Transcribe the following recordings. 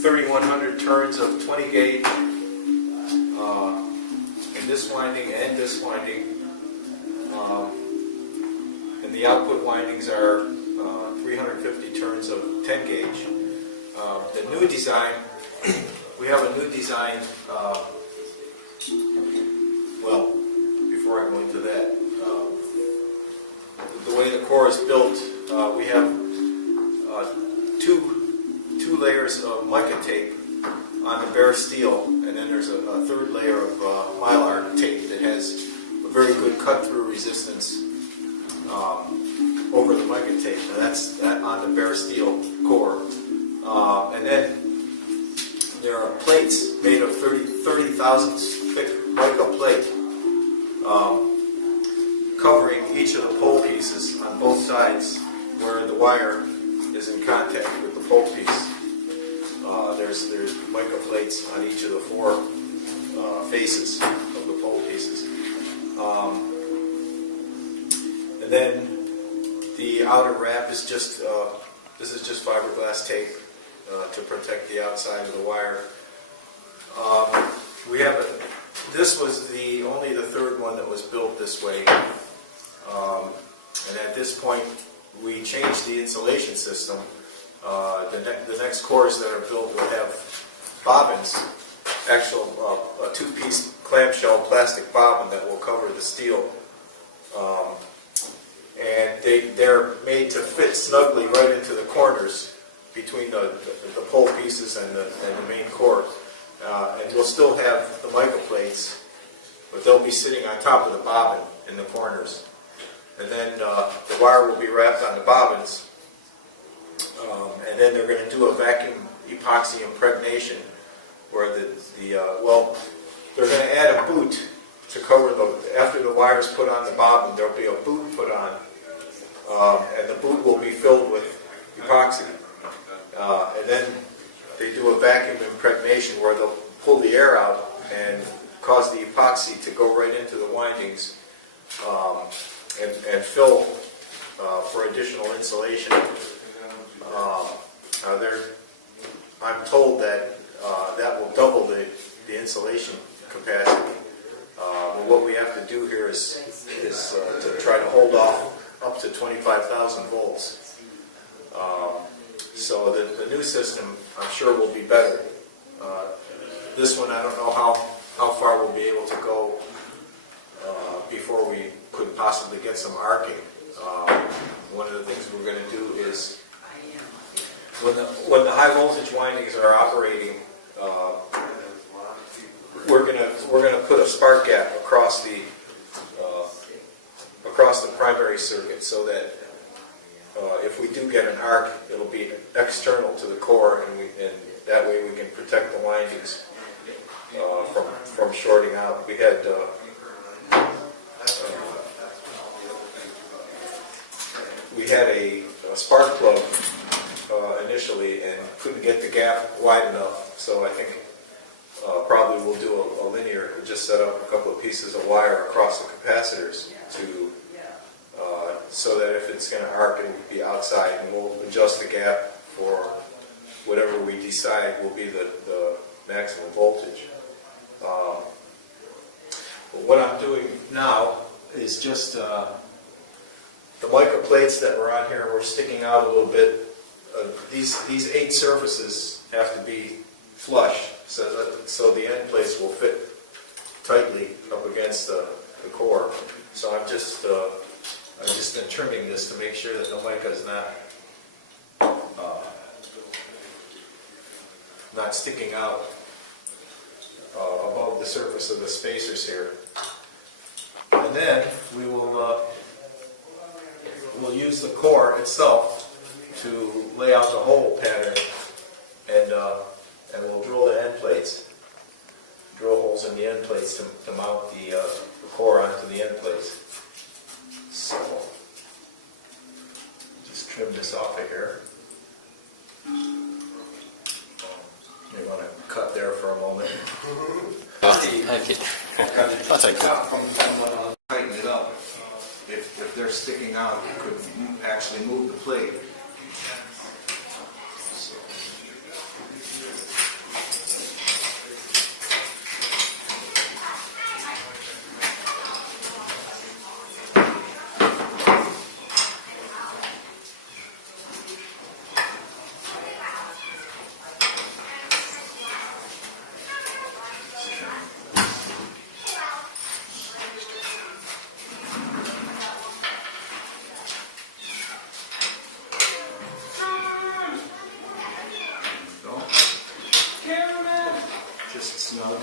3,100 turns of 20 gauge in this winding and this winding, and the output windings are 350 turns of 10 gauge. The new design, we have a new design. Well, before I go into that, the way the core is built, we have two layers of mica tape on the bare steel, and then there's a third layer of mylar tape that has a very good cut-through resistance over the mica tape. Now that's on the bare steel core. And then there are plates made of 30 thousandths thick mica plate covering each of the pole pieces on both sides where the wire is in contact with the pole piece. There's mica plates on each of the four faces of the pole pieces. And then the outer wrap is just, this is just fiberglass tape to protect the outside of the wire. We have this was only the third one that was built this way. And at this point, we changed the insulation system. The next cores that are built will have bobbins, actual a two-piece clamshell plastic bobbin that will cover the steel. And they're made to fit snugly right into the corners between the pole pieces and the main core. And we'll still have the mica plates, but they'll be sitting on top of the bobbin in the corners. And then the wire will be wrapped on the bobbins. And then they're going to do a vacuum epoxy impregnation where well, they're going to add a boot to cover after the wire is put on the bobbin, there'll be a boot put on, and the boot will be filled with epoxy. And then they do a vacuum impregnation where they'll pull the air out and cause the epoxy to go right into the windings and fill for additional insulation. I'm told that that will double the insulation capacity. But what we have to do here is to try to hold off up to 25,000 volts. So the new system, I'm sure, will be better. This one, I don't know how far we'll be able to go before we could possibly get some arcing. One of the things we're going to do is when the high voltage windings are operating, we're gonna put a spark gap across the primary circuit so that if we do get an arc, it'll be external to the core, and that way we can protect the windings from shorting out. We had a spark plug initially and couldn't get the gap wide enough, so I think probably we'll do a linear, just set up a couple of pieces of wire across the capacitors so that if it's going to arc, it will be outside, and we'll adjust the gap for whatever we decide will be the maximum voltage. But what I'm doing now is just the mica plates that were on here were sticking out a little bit. These 8 surfaces have to be flush so the end plates will fit tightly up against the core. So I've just been trimming this to make sure that the mica is not sticking out above the surface of the spacers here. And then we'll use the core itself to lay out the hole pattern, and we'll drill the end plates, drill holes in the end plates to mount the core onto the end plates. So just trim this off of here. You want to cut there for a moment. Okay. I'll take that. Tighten it up. If they're sticking out, you could actually move the plate. So. snug.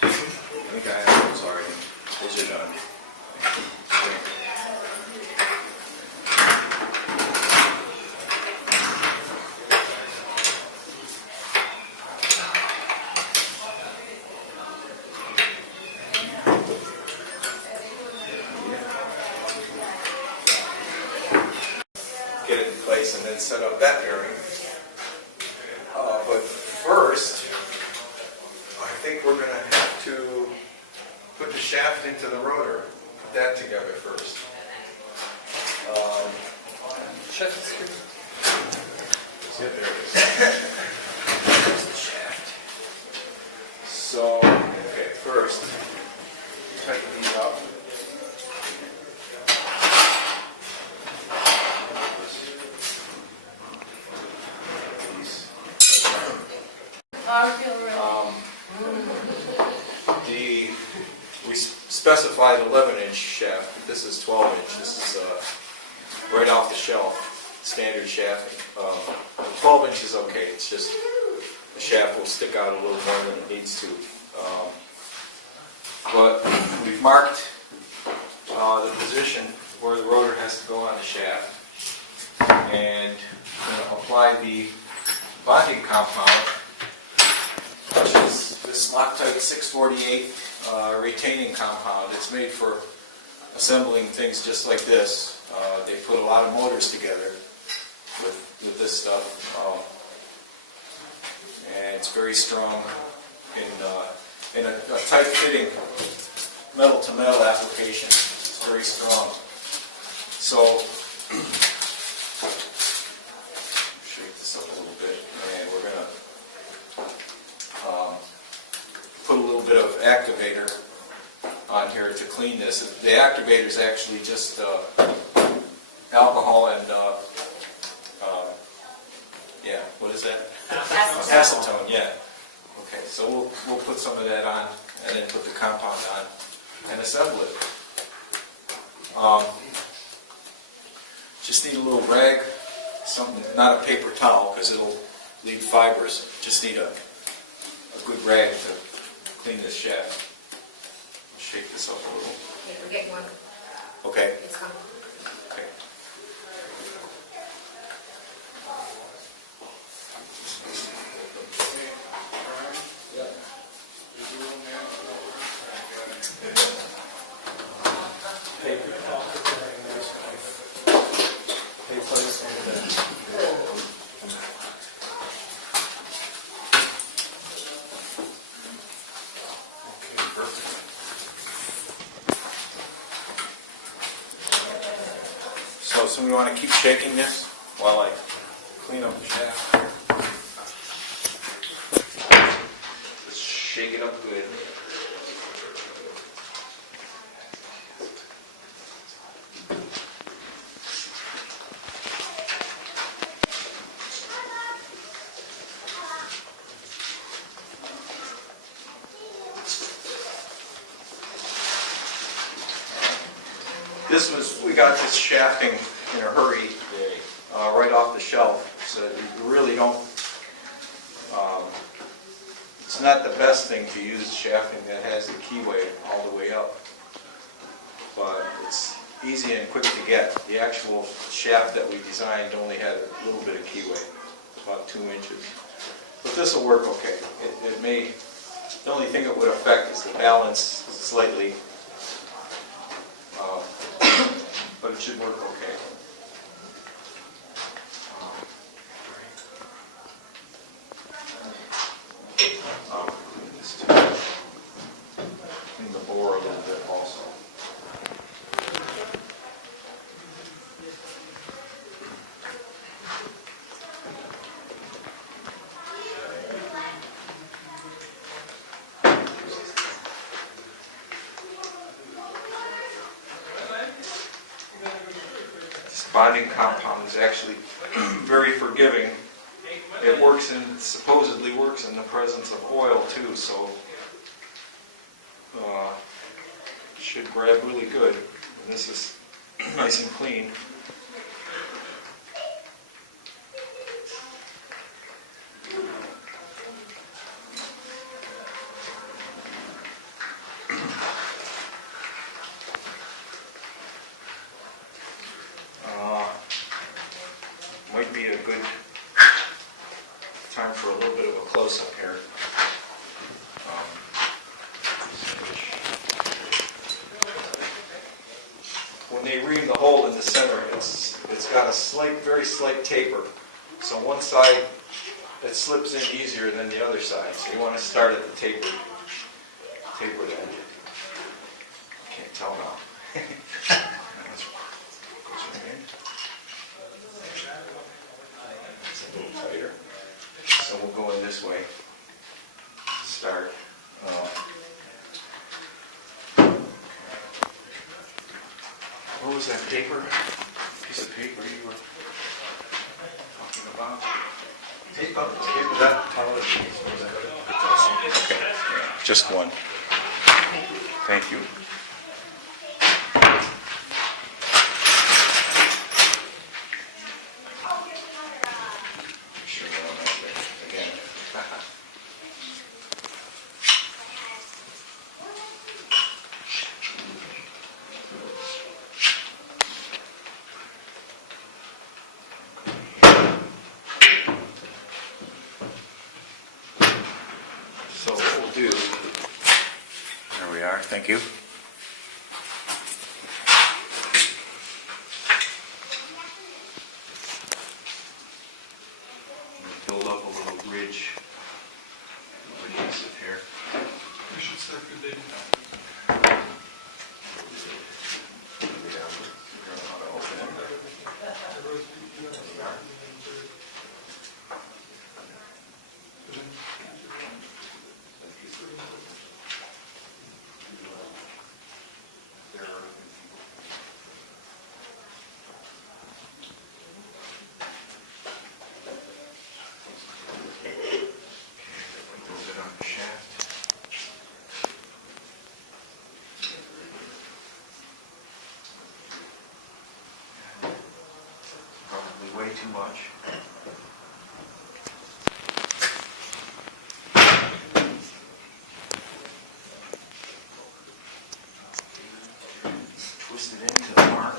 I think I have those already. Those are done. Get it in place and then set up that bearing. But first, I think we're going to have to put the shaft into the rotor. Put that together first. Yeah, there it is. There's the shaft. So, okay, first, tighten these up. We specified 11-inch shaft, but this is 12-inch. This is right off the shelf, standard shafting. 12-inch is okay. It's just the shaft will stick out a little more than it needs to. But we've marked the position where the rotor has to go on the shaft, and we're going to apply the bonding compound, which is this Loctite 648 retaining compound. It's made for assembling things just like this. They put a lot of motors together with this stuff, and it's very strong in a tight-fitting metal-to-metal application. It's very strong. So shake this up a little bit, and we're going to put a little bit of activator on here to clean this. The activator is actually just alcohol and yeah, what is that? Acetone, yeah. Okay, so we'll put some of that on and then put the compound on and assemble it. Just need a little rag, something, not a paper towel because it'll leave fibers. Just need a good rag to clean this shaft. Shake this up a little. Okay, we're getting one. Okay. It's coming. Okay. So we want to keep shaking this while I clean up the shaft. Just shake it up good. We got this shafting in a hurry, right off the shelf, so you really don't, it's not the best thing to use shafting that has the keyway all the way up, but it's easy and quick to get. The actual shaft that we designed only had a little bit of keyway, about 2 inches, but this will work okay. It may, the only thing it would affect is the balance slightly, but it should work okay. Clean the bore a little bit also. bonding compound is actually very forgiving. It works supposedly works in the presence of oil too, so it should grab really good. And this is nice and clean. Might be a good time for a little bit of a close-up here. When they ream the hole in the center, it's got a very slight taper. So one side, it slips in easier than the other side. So you want to start at the tapered end. Can't tell now. It's a little tighter. So we'll go in this way. Start. What was that paper? Piece of paper you were talking about? Tape that tall. Just one. Thank you. Sure, I don't know that again. So what we'll do, there we are, thank you. We'll build up a little ridge here. We should start the day. Probably way too much. Twist it into the mark.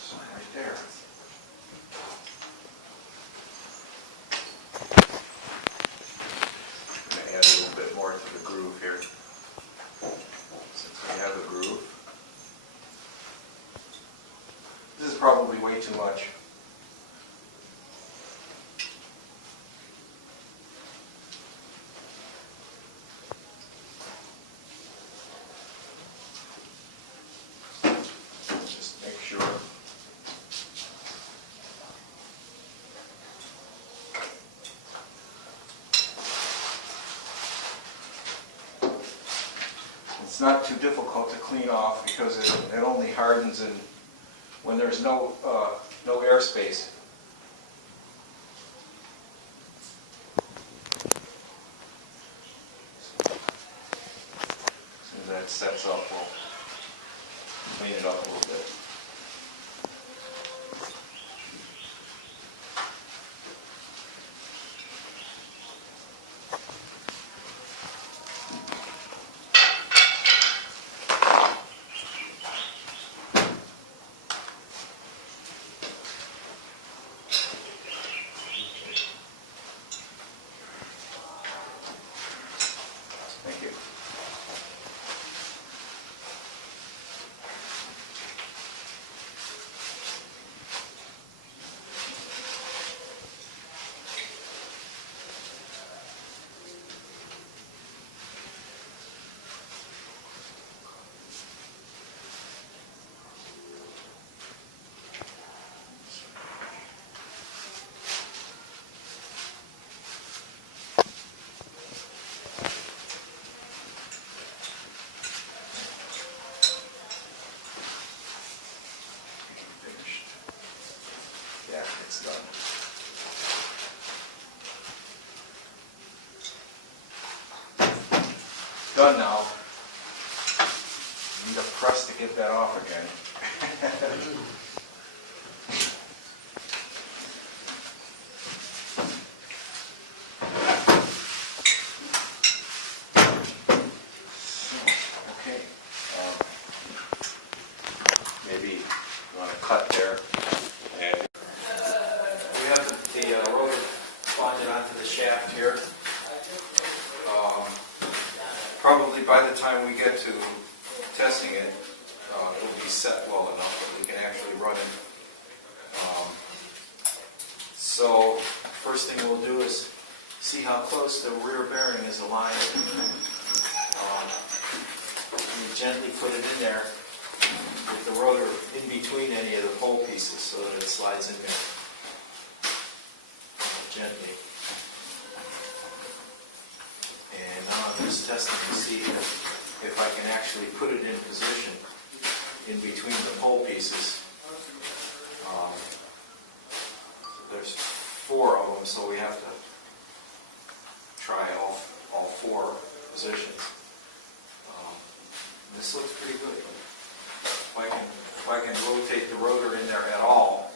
So right there. Add a little bit more to the groove here. Since we have a groove. This is probably way too much. Just make sure. It's not too difficult to clean off because it only hardens when there's no airspace. As soon as that sets up, we'll clean it up a little bit. Thank you. done now. Need a press to get that off again. Okay. Maybe you want to cut there. And we have the rotor bonded onto the shaft here. Probably by the time we get to testing it, it'll be set well enough that we can actually run it. So first thing we'll do is see how close the rear bearing is aligned. We gently put it in there with the rotor in between any of the pole pieces so that it slides in there gently. And now I'm just testing to see if I can actually put it in position in between the pole pieces. There's 4 of them, so we have to try all 4 positions. This looks pretty good. If I can rotate the rotor in there at all,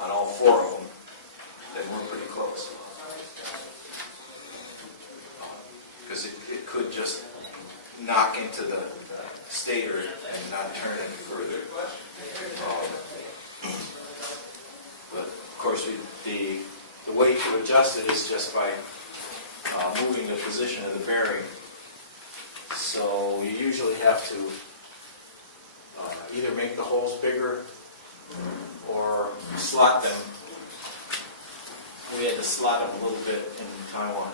on all 4 of them, then we're pretty close. Because it could just knock into the stator and not turn any further. But of course, the way to adjust it is just by moving the position of the bearing. So you usually have to either make the holes bigger or slot them. We had to slot them a little bit in Taiwan,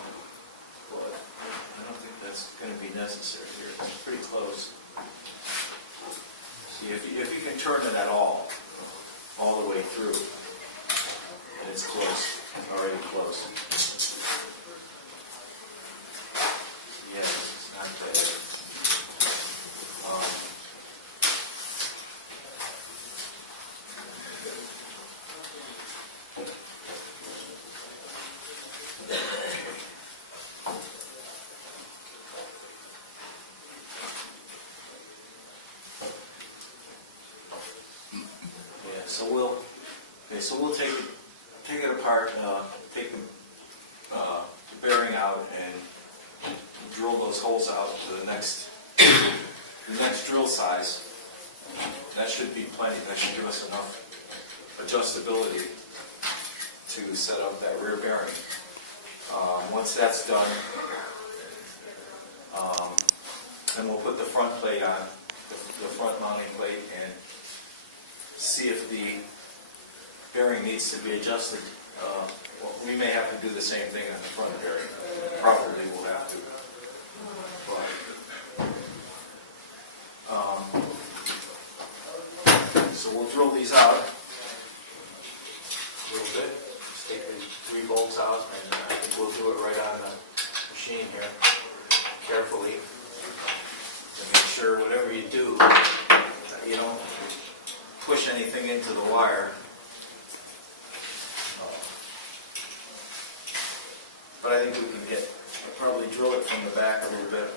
but I don't think that's going to be necessary here. It's pretty close. See, if you can turn it at all the way through, and it's close, already close. Yeah, it's not bad. So we'll take it apart, take the bearing out, and drill those holes out to the next drill size. That should be plenty. That should give us enough adjustability to set up that rear bearing. Once that's done, then we'll put the front plate on, the front mounting plate, and see if the bearing needs to be adjusted. Well, we may have to do the same thing on the front bearing. Probably we'll have to. But, so we'll drill these out a little bit. Just take the 3 bolts out, and I think we'll do it right on the machine here, carefully, to make sure whatever you do, you don't push anything into the wire. But I think we can probably drill it from the back a little bit.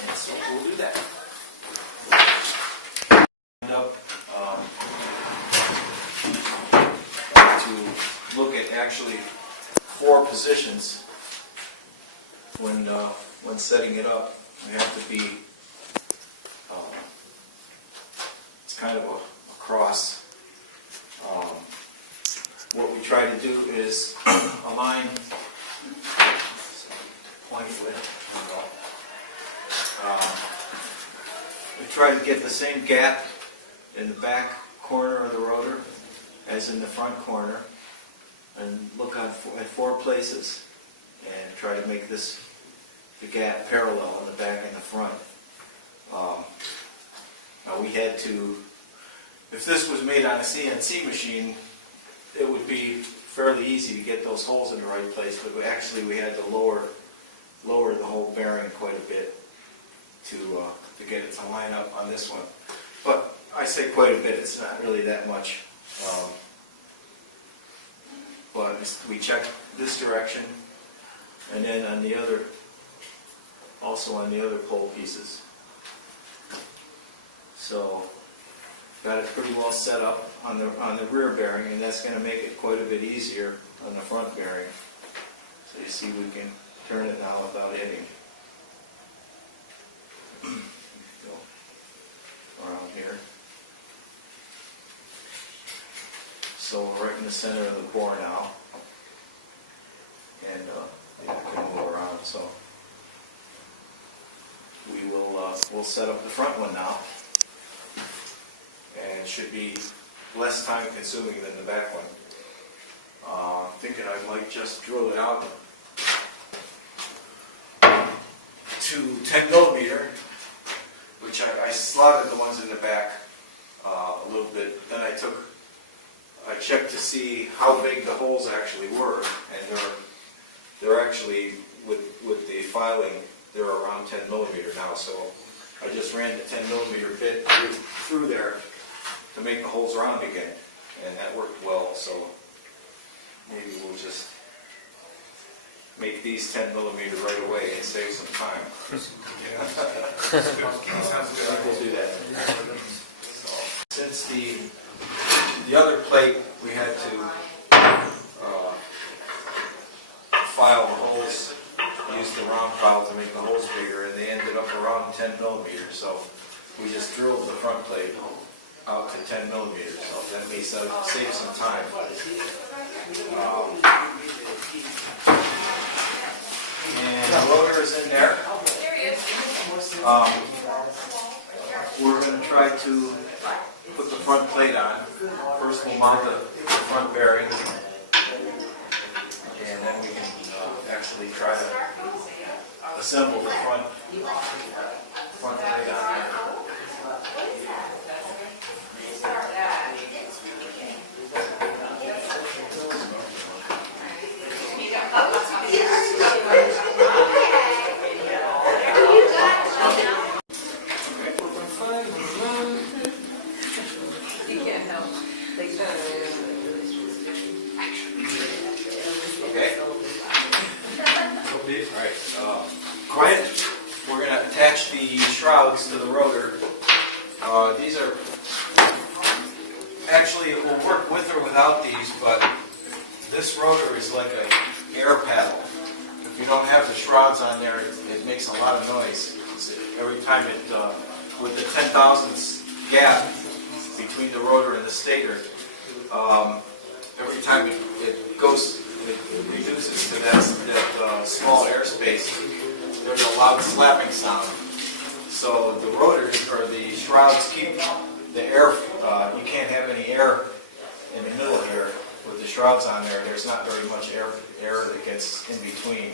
And so we'll do that. To look at actually 4 positions when setting it up. We have to be kind of a cross. What we try to do is align, point with, we try to get the same gap in the back corner of the rotor as in the front corner, and look at 4 places and try to make the gap parallel in the back and the front. Now we had to, if this was made on a CNC machine, it would be fairly easy to get those holes in the right place, but we had to lower the whole bearing quite a bit to get it to line up on this one. But I say quite a bit, it's not really that much. But we check this direction, and then on the other, also on the other pole pieces. So, got it pretty well set up on the rear bearing, and that's going to make it quite a bit easier on the front bearing. So you see we can turn it now without hitting. Go around here. So we're right in the center of the bore now, and yeah, I can move around. So we will we'll set up the front one now, and it should be less time consuming than the back one. Thinking I might just drill it out to 10 millimeter, which I slotted the ones in the back a little bit. Then I checked to see how big the holes actually were, and they're actually with the filing they're around 10 millimeter now. So I just ran the 10 millimeter bit through there to make the holes round again, and that worked well. So maybe we'll just make these 10 millimeter right away and save some time. We'll do that. Since the other plate we had to file the holes, use the round file to make the holes bigger, and they ended up around 10 millimeters. So we just drilled the front plate out to 10 millimeters. So that may save some time. And the rotor is in there. We're going to try to put the front plate on. First we'll mount the front bearing, and then we can actually try to assemble the front plate on there. We're going to attach the shrouds to the rotor. These are actually, it will work with or without these, but this rotor is like an air paddle. If you don't have the shrouds on there, it makes a lot of noise. Every time with the 10,000ths gap between the rotor and the stator, every time it goes, it reduces to that small airspace. There's a loud slapping sound. So the rotors, or the shrouds, keep the air, you can't have any air in the middle here. With the shrouds on there, there's not very much air that gets in between.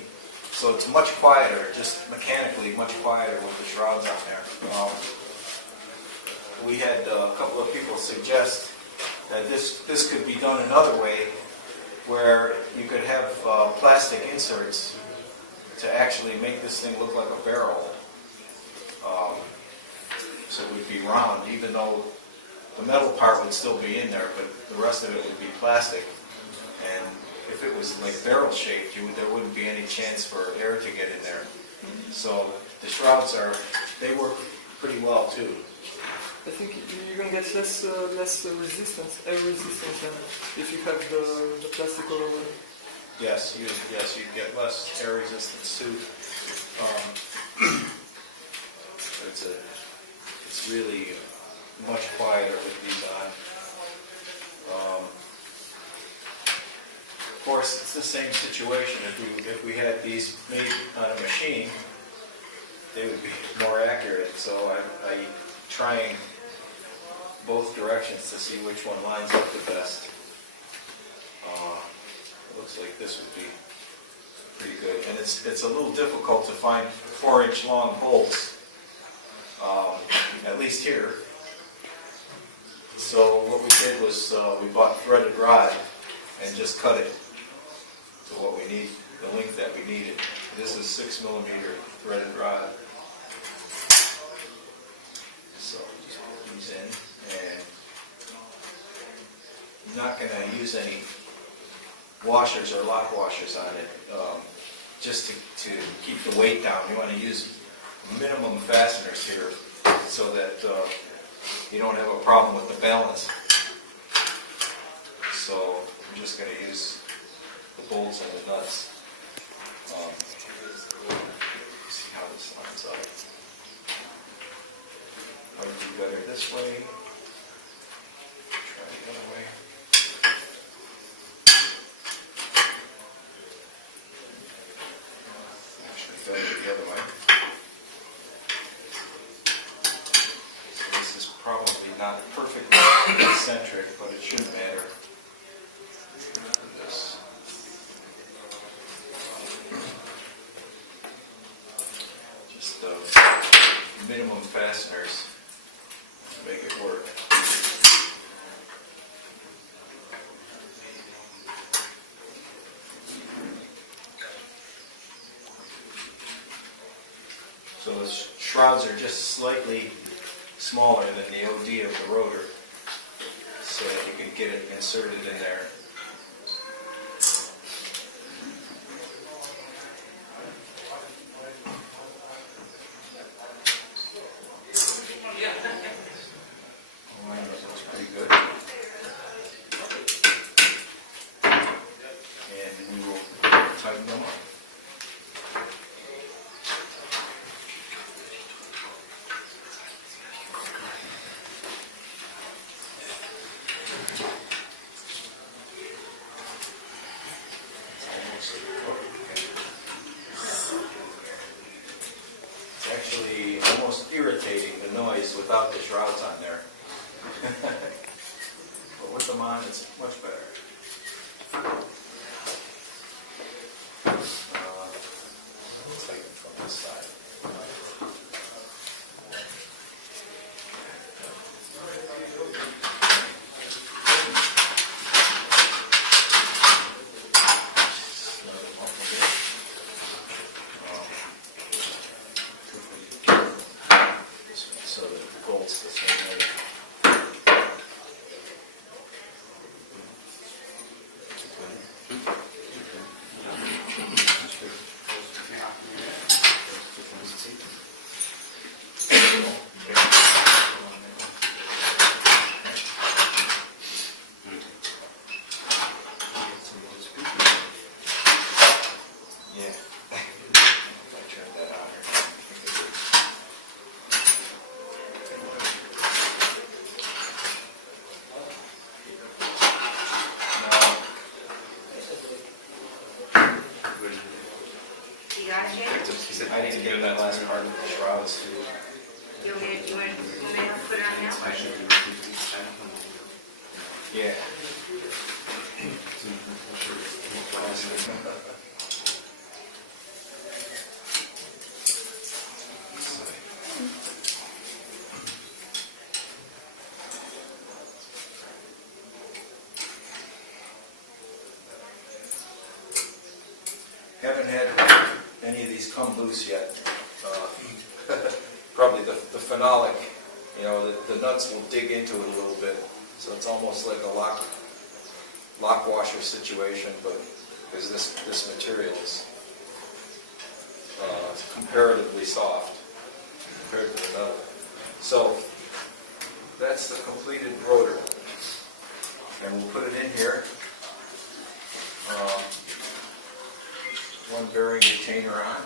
So it's much quieter, just mechanically much quieter with the shrouds on there. We had a couple of people suggest that this could be done another way, where you could have plastic inserts to actually make this thing look like a barrel. So it would be round, even though the metal part would still be in there, but the rest of it would be plastic. And if it was like barrel shaped, there wouldn't be any chance for air to get in there. So the shrouds they work pretty well too. I think you're going to get less resistance, air resistance than if you have the plastic all over. Yes, you'd get less air resistance too. It's really much quieter with these on. Of course, it's the same situation. If we had these made on a machine, they would be more accurate. So I'm trying both directions to see which one lines up the best. It looks like this would be pretty good, and it's a little difficult to find 4-inch long bolts, at least here. So what we did was we bought threaded rod and just cut it to what we need, the length that we needed. This is 6 millimeter threaded rod. So just put these in, use any washers or lock washers on it, just to keep the weight down. You want to use minimum fasteners here so that you don't have a problem with the balance. So I'm just going to use the bolts and the nuts. See how this lines up. Might be better this way. Try it the other way. Actually, better the other way. So this is probably not perfectly eccentric, but it shouldn't matter. This. Just the minimum fasteners to make it work. So the shrouds are just slightly smaller than the OD of the rotor, so that you can get it inserted in there. Looks pretty good. And we will tighten them up. It's actually almost irritating, the noise without the shrouds on there. But with them on, it's much better. Let's take it from this side. So that it bolts the same way. Yeah. If I turn that on here. You got it, I didn't get that last part of the shrouds. You want me to put it on now? Yeah. Haven't had any of these come loose yet. Probably the phenolic, the nuts will dig into it a little bit, so it's almost like a lock washer situation, but because this material is comparatively soft compared to the metal. So that's the completed rotor, and we'll put it in here. One bearing retainer on.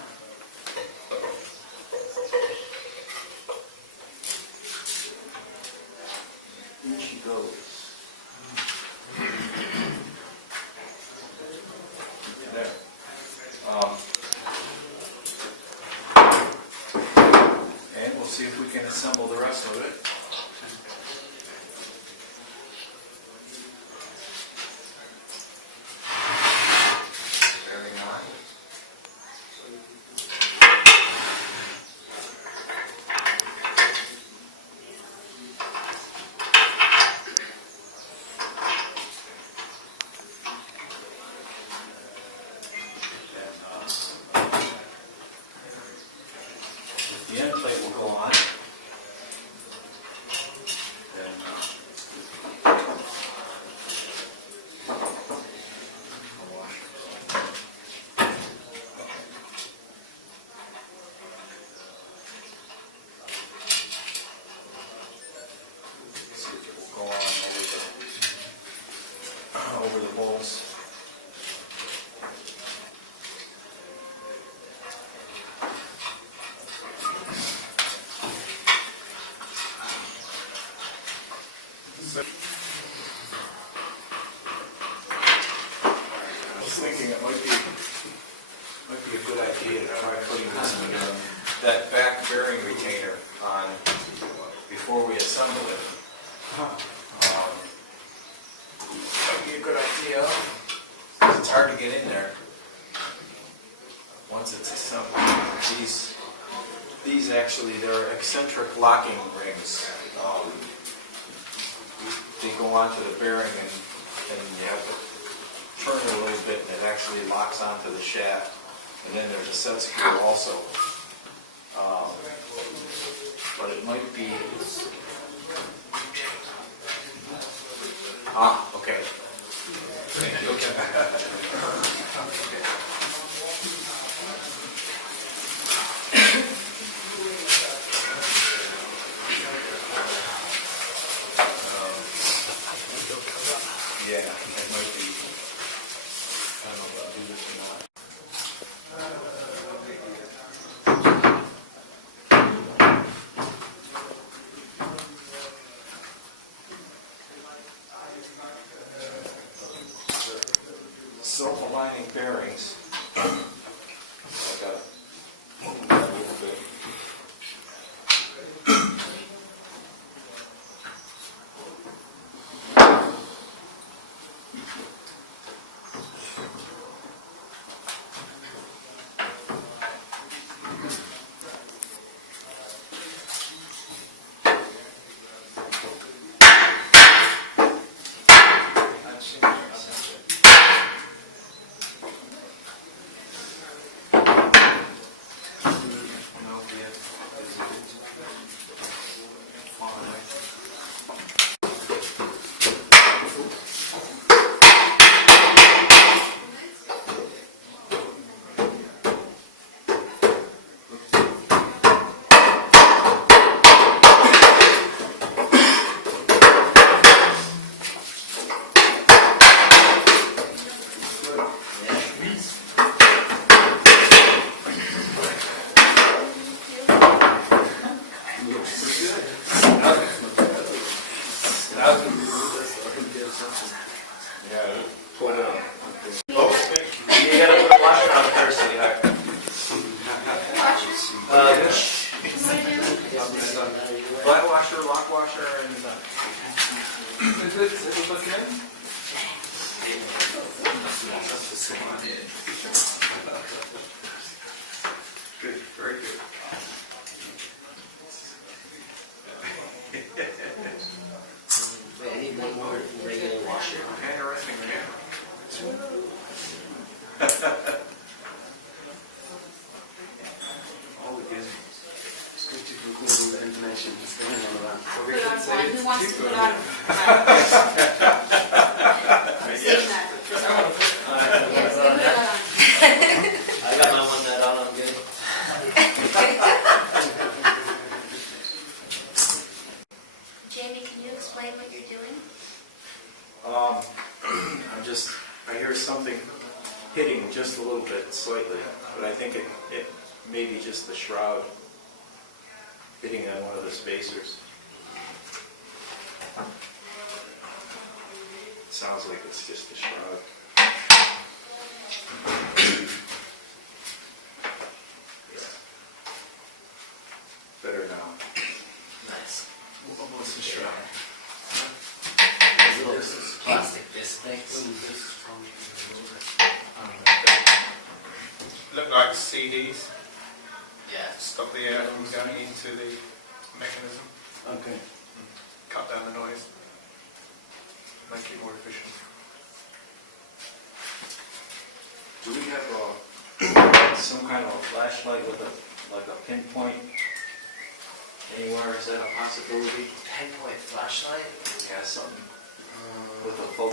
In she goes. There. And we'll see if we can assemble the rest of it. The end plate will go on. And that back bearing retainer on before we assemble it. Might be a good idea. 'Cause it's hard to get in there once it's assembled. These actually, they're eccentric locking rings. They go onto the bearing and you have to turn it a little bit and it actually locks onto the shaft. And then there's a set screw also. But it might be... okay. Thank you. Yeah, it might be. I don't know if I'll do this or not. Self-aligning bearings. I got to move that a little bit. Yeah, pull it up. Oh, you gotta put a washer on first, sweetheart. Flat washer, lock washer, and... Is it okay? Good, very good. Wait, I need one more regular washer. Interesting, yeah. All the gizmos. It's good to conclude the information that's going on around. Put on one. Who wants to put on? Save that. Yes, you put it on. I got my one that on, I'm good. Jamie, can you explain what you're doing? I hear something hitting just a little bit, slightly, but I think it may be just the shroud hitting on one of the spacers. Sounds like it's just the shroud. Better now. Nice. What's the shroud? Those little plastic disc things. Look like CDs, Yeah. stop the air from going into the mechanism, Okay. cut down the noise, make it more efficient. Do we have some kind of flashlight with a pinpoint anywhere? Is that a possibility? Pinpoint flashlight? Yeah, something with a focus.